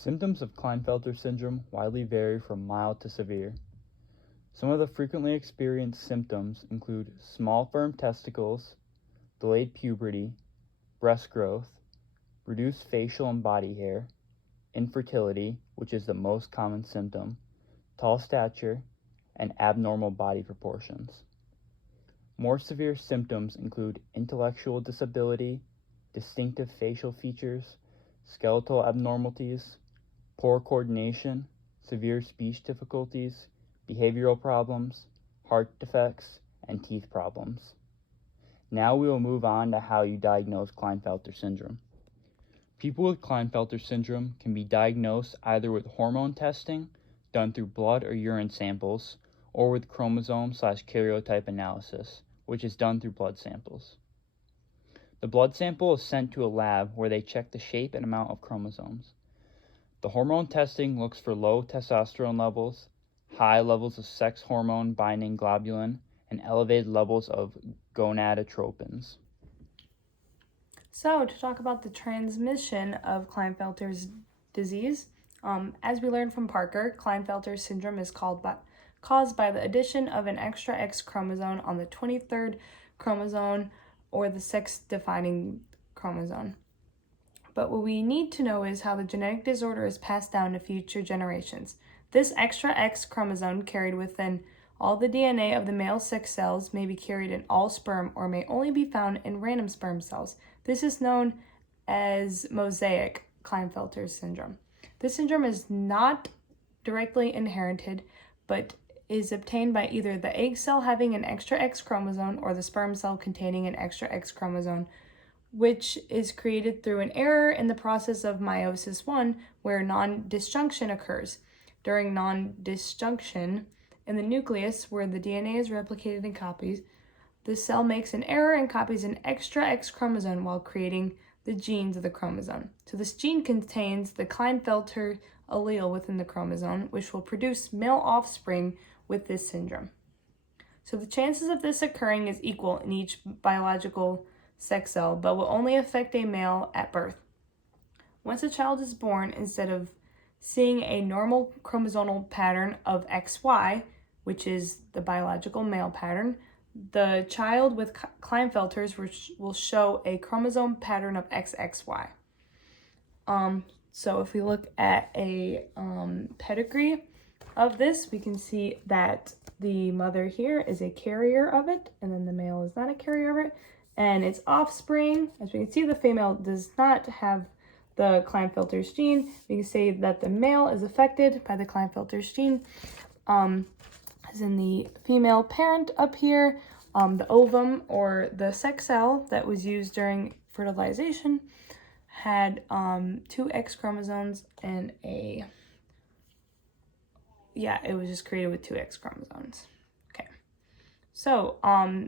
Symptoms of Klinefelter syndrome widely vary from mild to severe. Some of the frequently experienced symptoms include small firm testicles, delayed puberty, breast growth, reduced facial and body hair, infertility, which is the most common symptom, tall stature, and abnormal body proportions. More severe symptoms include intellectual disability, distinctive facial features, skeletal abnormalities, poor coordination, severe speech difficulties, behavioral problems, heart defects, and teeth problems. Now we will move on to how you diagnose Klinefelter syndrome. People with Klinefelter syndrome can be diagnosed either with hormone testing done through blood or urine samples, or with chromosome/karyotype analysis, which is done through blood samples. The blood sample is sent to a lab where they check the shape and amount of chromosomes. The hormone testing looks for low testosterone levels, high levels of sex hormone binding globulin, and elevated levels of gonadotropins. So, to talk about the transmission of Klinefelter's disease, as we learned from Parker, Klinefelter syndrome is caused by the addition of an extra X chromosome on the 23rd chromosome or the sex-defining chromosome. But what we need to know is how the genetic disorder is passed down to future generations. This extra X chromosome carried within all the DNA of the male sex cells may be carried in all sperm or may only be found in random sperm cells. This is known as mosaic Klinefelter syndrome. This syndrome is not directly inherited, but is obtained by either the egg cell having an extra X chromosome or the sperm cell containing an extra X chromosome, which is created through an error in the process of meiosis 1, where non-disjunction occurs. During non-disjunction, in the nucleus, where the DNA is replicated in copies, the cell makes an error and copies an extra X chromosome while creating the genes of the chromosome. So this gene contains the Klinefelter allele within the chromosome, which will produce male offspring with this syndrome. So the chances of this occurring is equal in each biological sex cell, but will only affect a male at birth. Once a child is born, instead of seeing a normal chromosomal pattern of XY, which is the biological male pattern, the child with Klinefelters will show a chromosome pattern of XXY. So if we look at a pedigree of this, we can see that the mother here is a carrier of it, and then the male is not a carrier of it. And its offspring, as we can see, the female does not have the Klinefelter's gene. We can say that the male is affected by the Klinefelter's gene, as in the female parent up here, the ovum or the sex cell that was used during fertilization had 2 X chromosomes and it was just created with 2 X chromosomes. Okay, so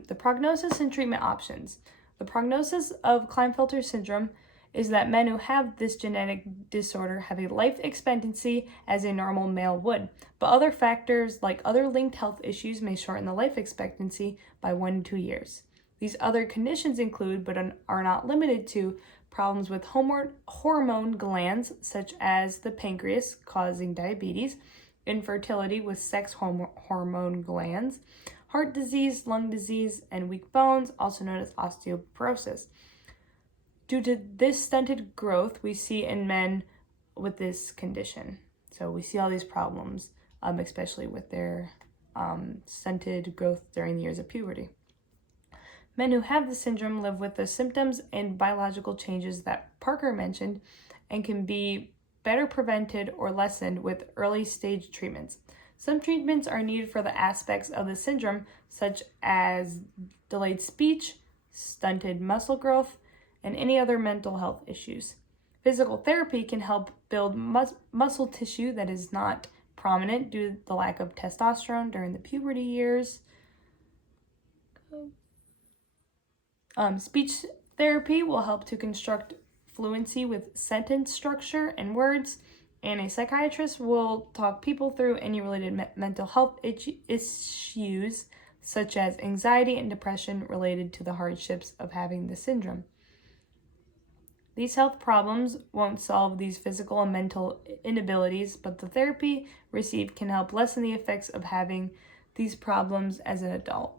the prognosis and treatment options. The prognosis of Klinefelter syndrome is that men who have this genetic disorder have a life expectancy as a normal male would, but other factors like other linked health issues may shorten the life expectancy by 1 to 2 years. These other conditions include, but are not limited to, problems with hormone glands, such as the pancreas, causing diabetes, infertility with sex hormone glands, heart disease, lung disease, and weak bones, also known as osteoporosis. Due to this stunted growth we see in men with this condition. So we see all these problems, especially with their stunted growth during the years of puberty. Men who have the syndrome live with the symptoms and biological changes that Parker mentioned and can be better prevented or lessened with early stage treatments. Some treatments are needed for the aspects of the syndrome, such as delayed speech, stunted muscle growth, and any other mental health issues. Physical therapy can help build muscle tissue that is not prominent due to the lack of testosterone during the puberty years. Speech therapy will help to construct fluency with sentence structure and words, and a psychiatrist will talk people through any related mental health issues, such as anxiety and depression related to the hardships of having the syndrome. These health problems won't solve these physical and mental inabilities, but the therapy received can help lessen the effects of having these problems as an adult.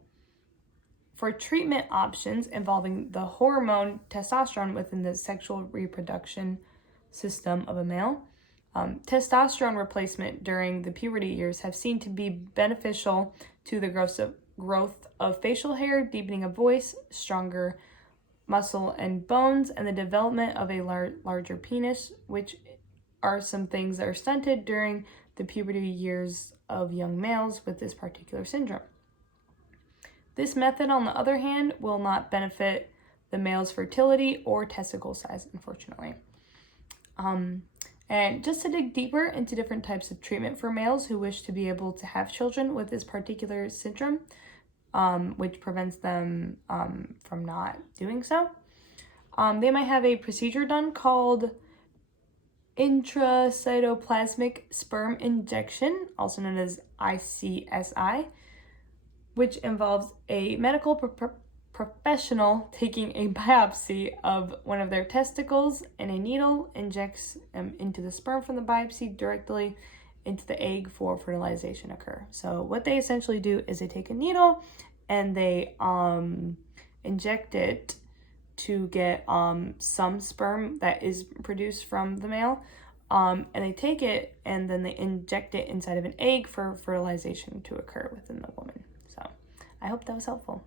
For treatment options involving the hormone testosterone within the sexual reproduction system of a male, testosterone replacement during the puberty years have seen to be beneficial to the growth of facial hair, deepening of voice, stronger muscle and bones, and the development of a larger penis, which are some things that are stunted during the puberty years of young males with this particular syndrome. This method, on the other hand, will not benefit the male's fertility or testicle size, unfortunately. And just to dig deeper into different types of treatment for males who wish to be able to have children with this particular syndrome, which prevents them from not doing so, they might have a procedure done called intracytoplasmic sperm injection, also known as ICSI, which involves a medical professional taking a biopsy of one of their testicles, and a needle injects into the sperm from the biopsy directly into the egg for fertilization occur. So what they essentially do is they take a needle and they inject it to get some sperm that is produced from the male, and they take it and then they inject it inside of an egg for fertilization to occur within the woman. So I hope that was helpful.